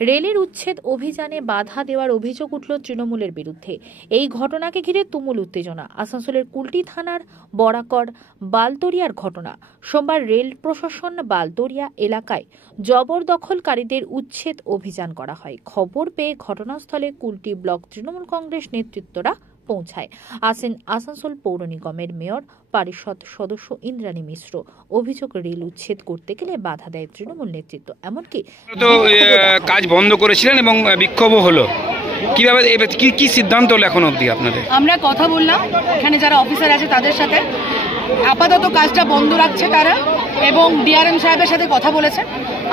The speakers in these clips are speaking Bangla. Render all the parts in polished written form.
রেলের উচ্ছেদ অভিযানে বাধা দেওয়ার অভিযোগ উঠল তৃণমূলের বিরুদ্ধে। এই ঘটনাকে ঘিরে তুমুল উত্তেজনা। আসানসোলের কুলটি থানার বরাকর বালতরিয়ার ঘটনা। সোমবার রেল প্রশাসন বালতরিয়া এলাকায় জবরদখলকারীদের উচ্ছেদ অভিযান করা হয়। খবর পেয়ে ঘটনাস্থলে কুলটি ব্লক তৃণমূল কংগ্রেস নেতৃত্বরা পৌঁছায়। আসেন আসানসোল পৌর নিগমের মেয়র পরিষদ সদস্য ইন্দ্রাণী মিশ্র। অভিযোগ, রেল উচ্ছেদ করতে গেলে বাধা দেয় তৃণমূল নেতৃত্ব। এমনকি কাজ বন্ধ করেছিলেন এবং বিক্ষোভও হলো। কিভাবে কি সিদ্ধান্ত হলো এখন অবধি আপনাদের? আমরা কথা বললাম এখানে যারা অফিসার আছে তাদের সাথে, আপাতত কাজটা বন্ধ রাখছে তারা, এবং ডিআরএম সাহেবের সাথে কথা বলেছে।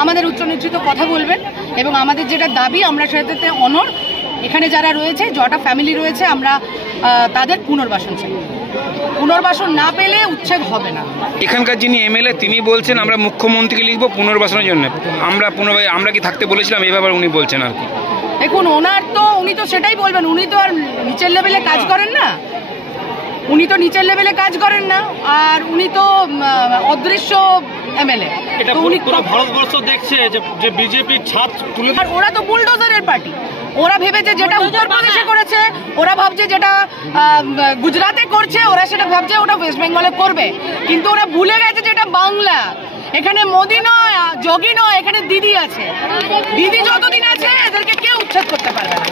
আমাদের উচ্চ নেতৃত্ব কথা বলবেন এবং আমাদের যেটা দাবি আমরা সেটাতে অনর। এখানে যারা রয়েছে, যটা ফ্যামিলি রয়েছে, আমরা তাদের পুনর্বাসন চাই। পুনর্বাসন না পেলে উচ্ছেদ হবে না। এখানকার যিনি এমএলএ তিনি বলছেন আমরা মুখ্যমন্ত্রীকে লিখবো পুনর্বাসনের জন্য। আমরা কি থাকতে বলেছিলাম এই ব্যাপারে উনি বলছেন আর কি। দেখুন, উনি তো সেটাই বলবেন। উনি তো আর নিচের লেভেলে কাজ করেন না, আর উনি তো অদৃশ্য এমএলএ। উনি ভারতবর্ষ দেখছে যে বিজেপির ছাদ তুলে, আর ওরা তো বুলডোজারের পার্টি। ওরা ভেবেছে যেটা উত্তরপ্রদেশে করেছে, ওরা ভাবছে যেটা গুজরাটে করছে, ওরা সেটা ভাবছে ওটা ওয়েস্ট বেঙ্গলে করবে। কিন্তু ওরা ভুলে গেছে যেটা বাংলা। এখানে মোদি নয়, যোগী নয়, এখানে দিদি আছে। দিদি যতদিন আছে এদেরকে কেউ উচ্ছেদ করতে পারবে না।